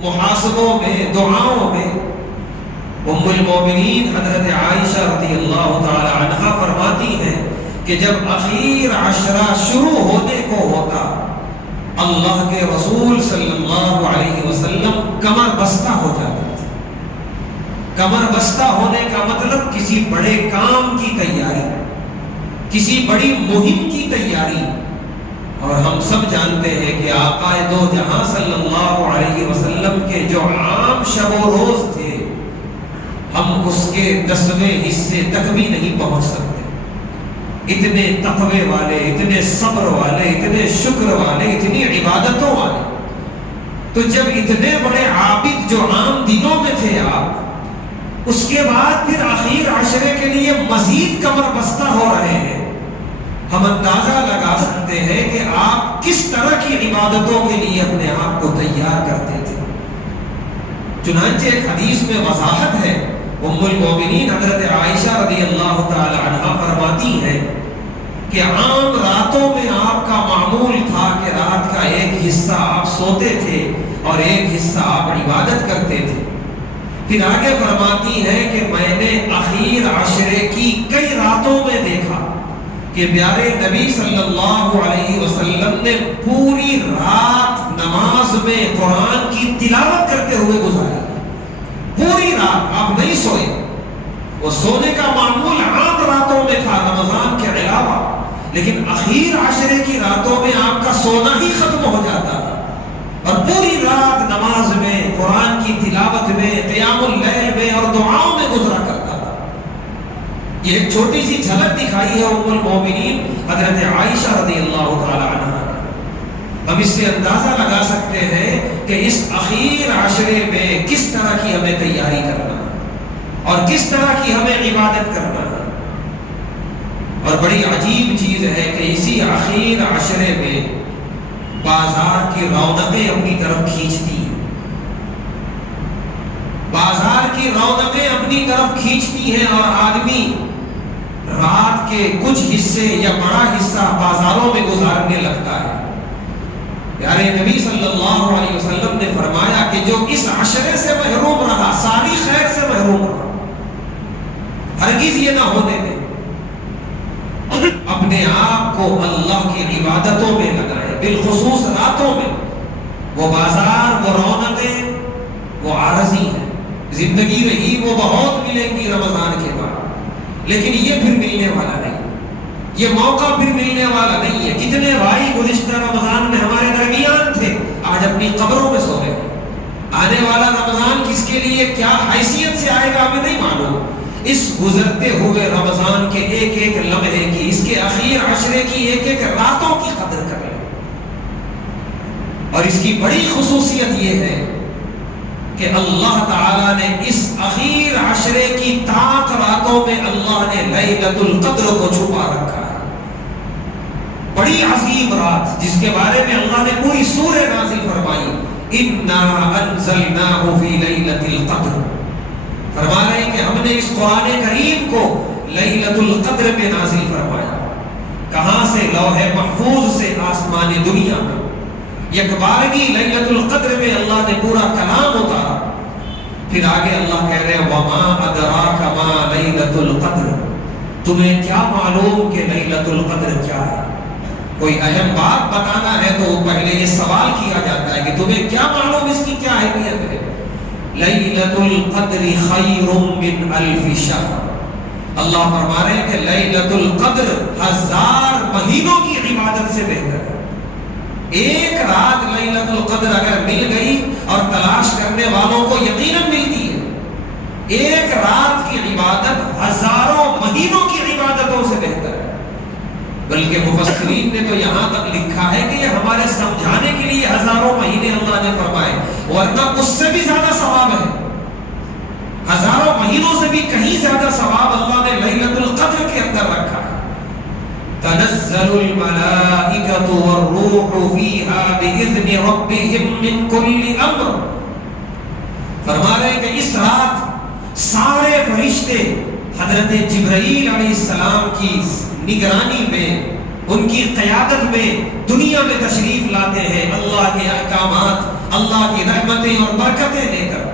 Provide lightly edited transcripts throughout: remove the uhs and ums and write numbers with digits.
محاسبوں میں، دعاؤں میں۔ ام المومنین حضرت عائشہ رضی اللہ تعالی عنہا فرماتی ہیں کہ جب اخیر عشرہ شروع ہونے کو ہوتا، اللہ کے رسول صلی اللہ علیہ وسلم کمر بستہ ہو جاتے تھے۔ کمر بستہ ہونے کا مطلب کسی بڑے کام کی تیاری، کسی بڑی مہم کی تیاری۔ اور ہم سب جانتے ہیں کہ آقا دو جہاں صلی اللہ علیہ وسلم کے جو عام شب و روز تھے، ہم اس کے 10ویں حصے تک بھی نہیں پہنچ سکتے۔ اتنے تقوی والے، اتنے صبر والے، اتنے شکر والے، اتنی عبادتوں والے۔ تو جب اتنے بڑے عابد جو عام دنوں میں تھے آپ، اس کے بعد پھر آخر عشرے کے لیے مزید کمر بستہ ہو رہے ہیں، ہم اندازہ لگا سکتے ہیں کہ آپ کس طرح کی عبادتوں کے لیے اپنے آپ کو تیار کرتے تھے۔ چنانچہ ایک حدیث میں وضاحت ہے، ام المومنین حضرت عائشہ رضی اللہ تعالی عنہا فرماتی ہیں کہ عام راتوں میں آپ کا معمول تھا کہ رات کا ایک حصہ آپ سوتے تھے اور ایک حصہ آپ عبادت کرتے تھے۔ پھر آگے فرماتی ہے کہ میں نے اخیر عشرے کی کئی راتوں میں دیکھا کہ پیارے نبی صلی اللہ علیہ وسلم نے پوری رات نماز میں قرآن کی تلاوت کرتے ہوئے گزاری۔ پوری رات آپ نہیں سوئے۔ وہ سونے کا معمول عام راتوں میں تھا رمضان کے علاوہ، لیکن اخیر عشرے کی راتوں میں آپ کا سونا ہی ختم ہو جاتا تھا اور پوری رات نماز میں، قرآن کی تلاوت میں، قیام اللیل میں اور دعاؤں میں گزرا کرتا تھا۔ یہ ایک چھوٹی سی جھلک دکھائی ہے ام المومنین حضرت عائشہ رضی اللہ تعالی عنہا۔ ہم اس سے اندازہ لگا سکتے ہیں کہ اس اخیر عشرے میں کس طرح کی ہمیں تیاری کرنا ہے اور کس طرح کی ہمیں عبادت کرنا ہے۔ اور بڑی عجیب چیز ہے کہ اسی اخیر عشرے میں بازار کی رونقیں اپنی طرف کھینچتی ہیں، بازار کی رونقیں اپنی طرف کھینچتی ہیں اور آدمی رات کے کچھ حصے یا بڑا حصہ بازاروں میں گزارنے لگتا ہے۔ پیارے نبی صلی اللہ علیہ وسلم نے فرمایا کہ جو اس عشرے سے محروم رہا، ساری خیر سے محروم رہا، ہرگز یہ نہ ہونے دیں، اپنے آپ کو اللہ کی عبادتوں میں لگائے، بالخصوص راتوں میں۔ وہ بازار، وہ رونقیں، وہ عارضی ہیں، زندگی رہی وہ بہت ملیں گی رمضان کے بعد، لیکن یہ پھر ملنے والا نہیں، یہ موقع پھر ملنے والا نہیں ہے۔ کتنے بھائی گزشتہ رمضان میں ہمارے درمیان تھے، آج اپنی قبروں میں سو گئے۔ آنے والا رمضان کس کے لیے کیا حیثیت سے آئے گا ہمیں نہیں معلوم۔ اس گزرتے ہوئے رمضان کے ایک ایک لمحے کی، اس کے اخیر عشرے کی ایک ایک راتوں کی قدر کریں۔ اور اس کی بڑی خصوصیت یہ ہے کہ اللہ تعالیٰ نے اس اخیر عشرے کی طاق راتوں میں اللہ نے لیلۃ القدر کو چھپا رکھا ہے۔ بڑی عظیم رات جس کے بارے میں اللہ نے پوری سورہ نازل فرمائی، اِنَّا أَنزَلْنَاهُ فِي لَيْلَةِ الْقَدْرِ۔ فرما رہے ہیں کہ ہم نے اس قرآن کریم کو لیلۃ القدر میں نازل فرمایا۔ کہاں سے؟ لوح محفوظ سے آسمان دنیا میں۔ یکبارگی لیلۃ القدر میں اللہ نے پورا کلام اتارا۔ پھر آگے اللہ کہہ رہے ہیں وَمَا أَدْرَاكَ مَا لَيْلَةُ الْقَدْرِ، تمہیں کیا معلوم کہ لیلۃ القدر کیا ہے؟ کوئی اہم بات بتانا ہے تو پہلے یہ سوال کیا جاتا ہے کہ تمہیں کیا معلوم اس کی کیا اہمیت ہے؟ لیلۃ القدر خیر من الف شہر۔ اللہ فرما رہے ہیں کہ لیلۃ القدر 1000 مہینوں کی عبادت سے بہتر ہے۔ ایک رات لیلۃ القدر اگر مل گئی، اور تلاش کرنے والوں کو یقیناً ملتی ہے، ایک رات کی عبادت ہزاروں مہینوں کی عبادتوں سے بہتر ہے۔ بلکہ مفسرین نے تو یہاں تک لکھا ہے کہ یہ ہمارے سمجھانے کے لیے ہزاروں مہینے اللہ نے فرمائے، ورنہ اس سے بھی زیادہ ثواب ہے۔ ہزاروں مہینوں سے بھی کہیں زیادہ ثواب اللہ نے لیلۃ القدر کے اندر رکھا ہے۔ تنزل الملائکۃ والروح فیہا بإذن ربہم من کل امر۔ فرما رہے ہیں کہ اس رات سارے فرشتے حضرت جبرائیل علیہ السلام کی نگرانی میں، ان کی قیادت میں دنیا میں تشریف لاتے ہیں۔ اللہ کے احکامات، اللہ کی رحمتیں اور برکتیں لے کر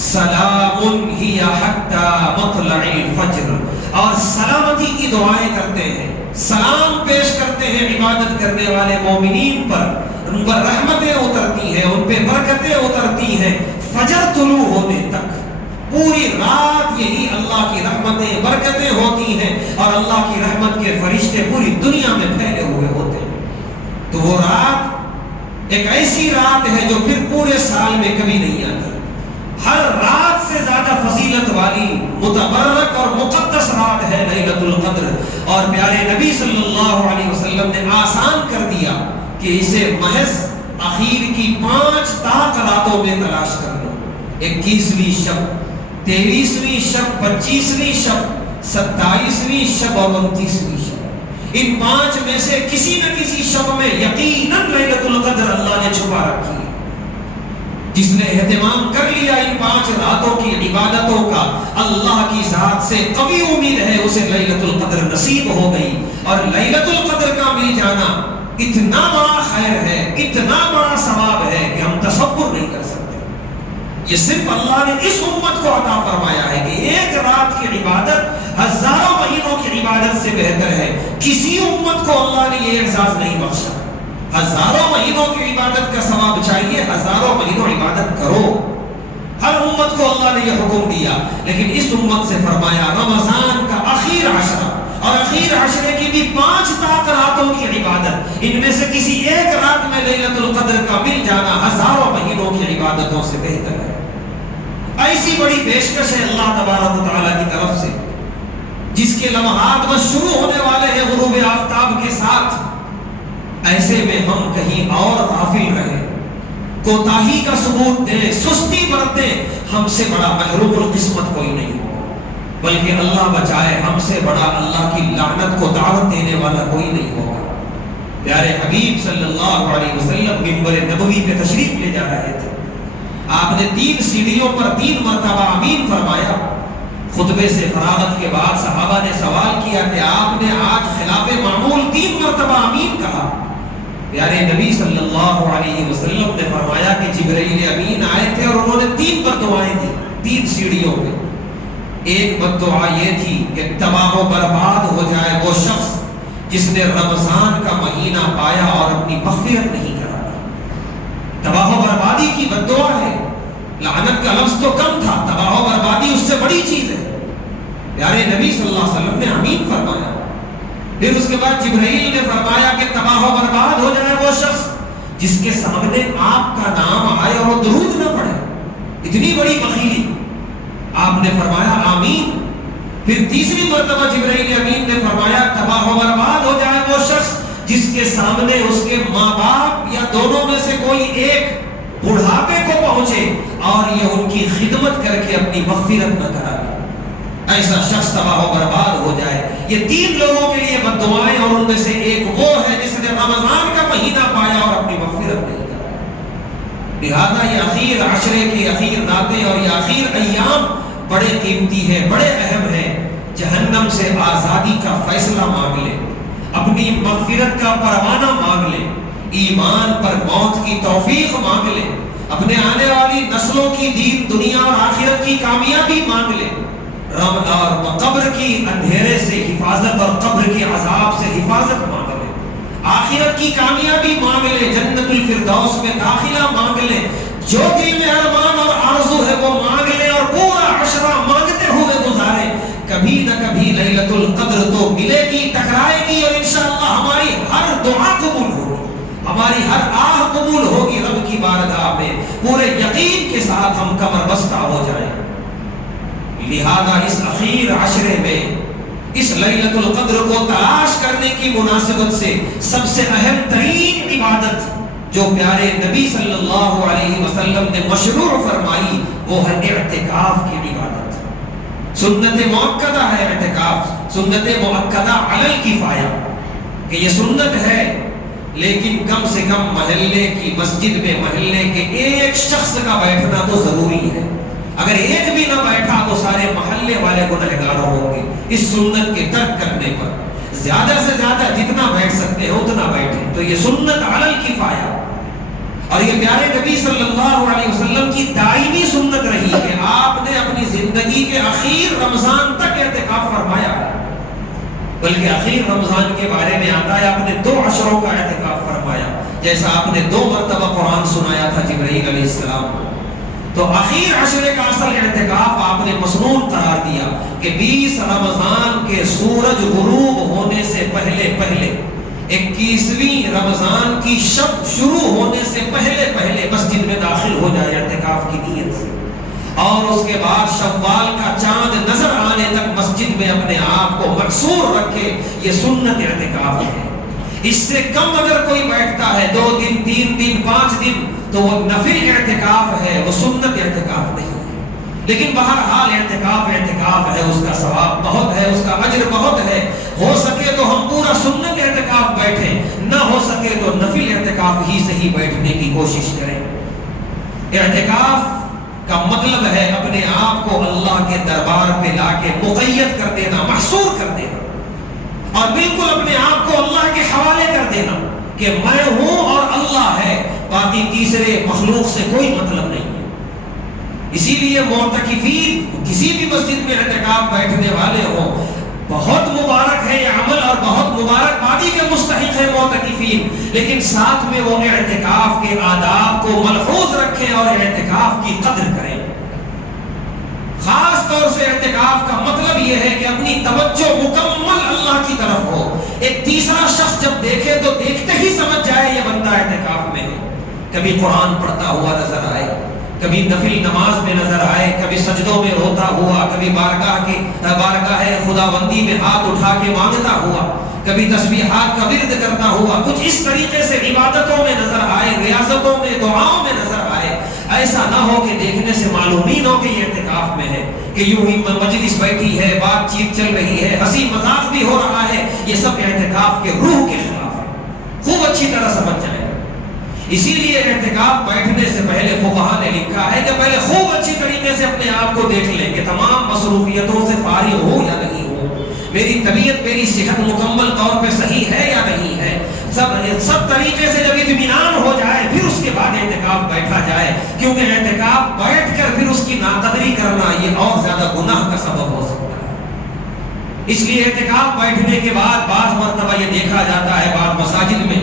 سلام ہی حتی مطلع الفجر، اور سلامتی کی دعائیں کرتے ہیں، سلام پیش کرتے ہیں عبادت کرنے والے مومنین پر، ان پر رحمتیں اترتی ہیں، ان پہ برکتیں اترتی ہیں فجر طلوع ہونے تک۔ پوری رات یہی اللہ کی رحمتیں برکتیں ہوتی ہیں اور اللہ کی رحمت کے فرشتے پوری دنیا میں پھیلے ہوئے ہوتے ہیں۔ تو وہ رات ایک ایسی رات ہے جو پھر پورے سال میں کبھی نہیں آتی۔ ہر رات سے زیادہ فضیلت والی متبرک اور مقدس رات ہے لیلۃ القدر، اور پیارے نبی صلی اللہ علیہ وسلم نے آسان کر دیا کہ اسے محض آخر کی 5 طاق راتوں میں تلاش کر لو، 21ویں شب، 23ویں شب، 25ویں شب، 27ویں شب اور 29ویں شب۔ ان 5 میں سے کسی نہ کسی شب میں یقیناً لیلۃ القدر اللہ نے چھپا رکھی ہے۔ جس نے اہتمام کر لیا ان 5 راتوں کی عبادتوں کا، اللہ کی ذات سے قوی امید ہے اسے لیلۃ القدر نصیب ہو گئی۔ اور لیلۃ القدر کا مل جانا اتنا بڑا خیر ہے، اتنا بڑا ثواب ہے کہ ہم تصور نہیں کر سکتے۔ یہ صرف اللہ نے اس امت کو عطا فرمایا ہے کہ ایک رات کی عبادت ہزاروں مہینوں کی عبادت سے بہتر ہے۔ کسی امت کو اللہ نے یہ اعزاز نہیں بخشا۔ ہزاروں مہینوں کی عبادت کا ثواب چاہیے، ہزاروں مہینوں عبادت کرو۔ ہر امت کو اللہ نے یہ حکم دیا، لیکن اس امت سے فرمایا رمضان کا آخر عشرہ، اور آخر عشرے کی بھی 5 طاق راتوں کی عبادت، ان میں سے کسی ایک رات میں لیلۃ القدر کا مل جانا ہزاروں مہینوں کی عبادتوں سے بہتر ہے۔ ایسی بڑی پیشکش ہے اللہ تبارک و تعالیٰ کی طرف سے، جس کے لمحات بس شروع ہونے والے ہیں غروب آفتاب کے ساتھ۔ ایسے میں ہم کہیں اور غافل رہیں، کوتاہی کا ثبوت دیں، سستی برتیں، ہم سے بڑا محروم القسمت کوئی نہیں ہو، بلکہ اللہ بچائے ہم سے بڑا اللہ کی لعنت کو دعوت دینے والا کوئی نہیں ہوگا۔ پیارے حبیب صلی اللہ علیہ وسلم منبر نبوی پہ تشریف لے جا رہے تھے، آپ نے 3 سیڑھیوں پر 3 مرتبہ آمین فرمایا۔ خطبے سے فراغت کے بعد صحابہ نے سوال کیا کہ آپ نے آج خلاف معمول 3 مرتبہ آمین کہا۔ پیارے نبی صلی اللہ علیہ وسلم نے فرمایا کہ جبرائیل امین آئے تھے اور انہوں نے 3 بددعائیں دی 3 سیڑھیوں پہ۔ ایک بددعا یہ تھی کہ تباہ و برباد ہو جائے وہ شخص جس نے رمضان کا مہینہ پایا اور اپنی مغفرت نہیں کرا۔ تباہ و بربادی کی بددعا ہے، لعنت کا لفظ تو کم تھا، تباہ و بربادی اس سے بڑی چیز ہے۔ پیارے نبی صلی اللہ علیہ وسلم نے آمین فرمایا۔ پھر اس کے بعد جبرائیل نے فرمایا کہ تباہ و برباد ہو جائے وہ شخص جس کے سامنے آپ کا نام آئے اور وہ درود نہ پڑھے، اتنی بڑی بخیلی۔ آپ نے فرمایا آمین۔ پھر تیسری مرتبہ جبرائیل امین نے فرمایا تباہ و برباد ہو جائے وہ شخص جس کے سامنے اس کے ماں باپ یا دونوں میں سے کوئی ایک بڑھاپے کو پہنچے اور یہ ان کی خدمت کر کے اپنی مغفرت نہ کرا لے، ایسا شخص تباہ و برباد ہو جائے۔ یہ 3 لوگوں کے لیے بددعائیں، اور ان میں سے ایک وہ ہے جس نے رمضان کا مہینہ پایا اور اپنی مغفرت نہیں کرائی۔ لہذا یہ اخیر عشرے کی اخیر راتیں اور یہ اخیر ایام بڑے قیمتی ہیں، بڑے اہم ہیں۔ جہنم سے آزادی کا فیصلہ مانگ لے، اپنی مغفرت کا پروانہ مانگ لے، ایمان پر موت کی توفیق مانگ لے، اپنے آنے والی نسلوں کی دین دنیا اور آخرت کی کامیابی مانگ لے، رب اور قبر کی اندھیرے سے حفاظت اور قبر کے عذاب سے حفاظت مانگ لے، آخرت کی کامیابی مانگ لے، جنت الفردوس میں داخلہ مانگ لے، جو دل میں ارمان اور آرزو ہے وہ مانگ لے اور پورا عشرہ مانگتے ہوئے گزارے۔ کبھی نہ کبھی لیلۃ القدر تو ملے گی، ٹکرائے گی، اور انشاءاللہ ہماری ہر دعا قبول ہوگی، ہماری ہر آہ قبول ہوگی رب کی بارگاہ میں۔ پورے یقین کے ساتھ ہم کمر بستہ ہو جائیں۔ لہذا اس اخیر عشرے میں اس لیلۃ القدر کو تلاش کرنے کی مناسبت سے سب سے اہم ترین عبادت جو پیارے نبی صلی اللہ علیہ وسلم نے مشروع فرمائی وہ ہے اعتکاف کی عبادت۔ سنت مؤکدہ ہے اعتکاف، سنت مؤکدہ علی الکفایہ، کہ یہ سنت ہے لیکن کم سے کم محلے کی مسجد میں محلے کے ایک شخص کا بیٹھنا تو ضروری ہے۔ اگر ایک بھی نہ بیٹھا تو سارے محلے والے گنہگار ہوں گے۔ اس سنت کے ترک کرنے پر زیادہ سے زیادہ جتنا بیٹھ سکتے ہیں اتنا بیٹھیں، تو یہ سنت علی الکفایہ۔ اور یہ پیارے نبی صلی اللہ علیہ وسلم کی دائمی سنت رہی کہ آپ نے اپنی زندگی کے اخیر رمضان تک اعتکاف فرمایا، بلکہ اخیر رمضان کے بارے میں آتا ہے آپ نے 2 عشروں کا اعتکاف فرمایا، جیسا آپ نے 2 مرتبہ قرآن سنایا تھا جبرائیل علیہ السلام کو۔ تو اخیر عشرے کا اصل اعتکاف آپ نے مسنون قرار دیا کہ 20 رمضان کے سورج غروب ہونے سے پہلے 21ویں رمضان کی شب شروع ہونے سے پہلے مسجد میں داخل ہو جائے اعتکاف کی نیت سے، اور اس کے بعد شوال کا چاند نظر آنے تک مسجد میں اپنے آپ کو مقصور رکھے، یہ سنت اعتکاف ہے۔ اس سے کم اگر کوئی بیٹھتا ہے 2 دن 3 دن 5 دن تو وہ نفل اعتکاف ہے، وہ سنت اعتکاف نہیں ہے۔ لیکن بہرحال اعتکاف ہے، اس کا ثواب بہت ہے، اس کا اجر بہت ہے۔ ہو سکے تو ہم پورا سنت اعتکاف بیٹھیں، نہ ہو سکے تو نفل اعتکاف ہی سے ہی بیٹھنے کی کوشش کریں۔ اعتکاف کا مطلب ہے اپنے آپ کو اللہ کے دربار پہ لا کے مقید کر دینا، محصور کر دینا، اور بالکل اپنے آپ کو اللہ کے حوالے کر دینا کہ میں ہوں اور اللہ ہے، باقی تیسرے مخلوق سے کوئی مطلب نہیں ہے۔ اسی لیے معتکفین کسی بھی مسجد میں اعتکاف بیٹھنے والے ہوں، بہت مبارک ہے یہ عمل اور بہت مبارکبادی کے مستحق ہے معتکفین، لیکن ساتھ میں وہ اعتکاف کے آداب کو ملحوظ رکھیں اور اعتکاف کی قدر کریں۔ خاص طور سے اعتکاف کا مطلب یہ ہے کہ اپنی توجہ مکمل اللہ کی طرف ہو۔ ایک تیسرا شخص جب دیکھے تو دیکھتے ہی سمجھ جائے یہ بندہ اعتکاف میں ہے، کبھی قرآن پڑھتا ہوا نظر آئے، کبھی نفل نماز میں نظر آئے، کبھی سجدوں میں روتا ہوا، کبھی بارگاہ خداوندی میں ہاتھ اٹھا کے مانگتا ہوا، کبھی تسبیحات کا ورد کرتا ہوا، کچھ اس طریقے سے عبادتوں میں نظر آئے، ریاضتوں میں، دعاؤں میں نظر آئے۔ ایسا نہ ہو کہ دیکھنے سے معلوم ہی نہ ہو کہ یہ اعتکاف میں ہے، کہ یوں ہی مجلس بیٹھی ہے، بات چیت چل رہی ہے، ہنسی مذاق بھی ہو رہا ہے، یہ سب اعتکاف کے روح کے خلاف ہے۔ خوب اچھی طرح سمجھ جائیں۔ اسی لیے اعتکاف بیٹھنے سے پہلے فقہا نے لکھا ہے کہ پہلے خوب اچھی طریقے سے اپنے آپ کو دیکھ لیں کہ تمام مصروفیتوں سے فارغ ہو یا نہیں ہو، میری طبیعت میری صحت مکمل طور پہ صحیح ہے یا نہیں ہے، سب طریقے سے جب اطمینان ہو جائے پھر اس کے بعد اعتکاف بیٹھا جائے، کیونکہ اعتکاف بیٹھ کر پھر اس کی ناقدری کرنا یہ اور زیادہ گناہ کا سبب ہو سکتا ہے۔ اس لیے اعتکاف بیٹھنے کے بعد بعض مرتبہ یہ دیکھا جاتا ہے بعض مساجد میں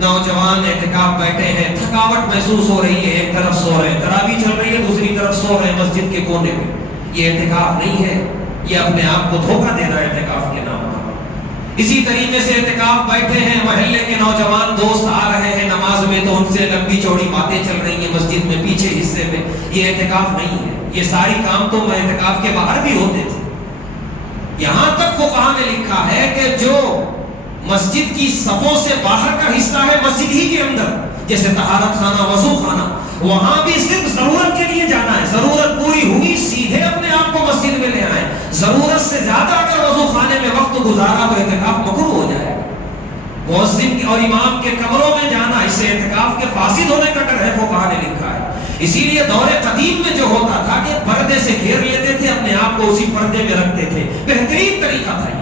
نوجوان اعتکاف بیٹھے ہیں، تھکاوٹ محسوس ہو رہی ہے، ایک طرف سو رہے ہیں، تراویح چل رہی ہے دوسری طرف سو رہے ہیں مسجد کے کونے میں۔ یہ اعتکاف نہیں ہے، یہ اپنے آپ کو دھوکہ دینا ہے اعتکاف کے نام پر۔ اسی طریقے سے اعتکاف بیٹھے ہیں، محلے کے نوجوان دوست آ رہے ہیں نماز میں تو ان سے لمبی چوڑی باتیں چل رہی ہیں مسجد میں پیچھے حصے میں، یہ اعتکاف نہیں ہے۔ یہ ساری کام تو اعتکاف کے باہر بھی ہوتے تھے۔ یہاں تک فقہا نے لکھا ہے کہ جو مسجد کی صفوں سے باہر کا حصہ ہے مسجد ہی کے اندر، جیسے طہارت خانہ، وضو خانہ، وہاں بھی صرف ضرورت کے لیے جانا ہے، ضرورت پوری ہوئی سیدھے اپنے آپ کو مسجد میں لے آئیں۔ ضرورت سے زیادہ اگر وضو خانے میں وقت گزارا تو اعتکاف مکروہ ہو جائے گا۔ مؤذن اور امام کے کمروں میں جانا اس سے اعتکاف کے فاسد ہونے کا ڈر ہے، فقہا نے لکھا ہے۔ اسی لیے دور قدیم میں جو ہوتا تھا کہ پردے سے گھیر لیتے تھے، اپنے آپ کو اسی پردے میں رکھتے تھے، بہترین طریقہ تھا یہ۔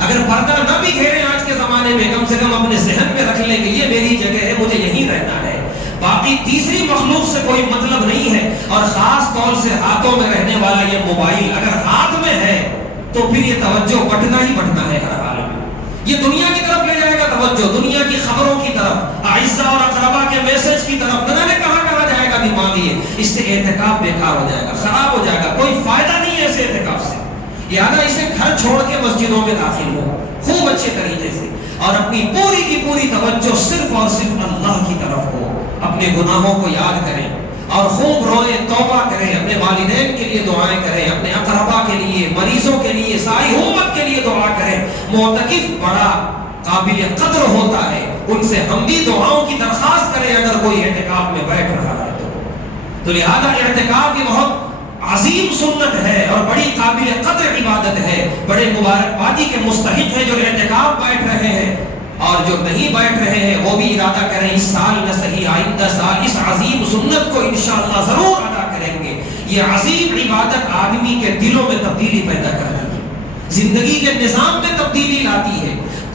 اگر پردہ نہ بھی گھیرے آج کے زمانے میں، کم سے کم اپنے ذہن میں رکھ لیں کہ یہ میری جگہ ہے، مجھے یہیں رہنا ہے، باقی تیسری مخلوق سے کوئی مطلب نہیں ہے۔ اور خاص طور سے ہاتھوں میں رہنے والا یہ موبائل اگر ہاتھ میں ہے تو پھر یہ توجہ بٹنا ہی بٹنا ہے ہر حال میں۔ یہ دنیا کی طرف لے جائے گا توجہ، دنیا کی خبروں کی طرف، اعزاء اور اقربا کے میسج کی طرف، نہ جانے کہاں جائے گا دماغ یہ۔ اس سے اعتکاف بیکار ہو جائے گا، خراب ہو جائے گا، کوئی فائدہ نہیں ہے اس اعتکاف سے۔ لہٰذا اسے گھر چھوڑ کے مسجدوں میں داخل ہو خوب اچھے طریقے سے، اور اپنی پوری کی پوری توجہ صرف اور صرف اللہ کی طرف ہو۔ اپنے گناہوں کو یاد کریں اور خوب روئیں، توبہ کریں، اپنے والدین کے لیے دعائیں کریں، اپنے اقربا کے لیے، مریضوں کے لیے، ساری امت کے لیے دعا کریں۔ معتکف بڑا قابل قدر ہوتا ہے، ان سے ہم بھی دعاؤں کی درخواست کریں اگر کوئی اعتکاف میں بیٹھ رہا ہے تو لہذا اعتکاف یہ بہت عظیم سنت ہے اور بڑی قابل قدر عبادت ہے۔ بڑے مبارکبادی کے مستحق ہیں جو اعتکاف بیٹھ رہے ہیں، اور جو نہیں بیٹھ رہے ہیں وہ بھی ارادہ کریں اس سال نہ صحیح آئندہ سال اس عظیم سنت کو انشاءاللہ ضرور ادا کریں گے۔ یہ عظیم عبادت آدمی کے دلوں میں تبدیلی پیدا کرتی ہے، زندگی کے نظام میں تبدیلی لاتی ہے۔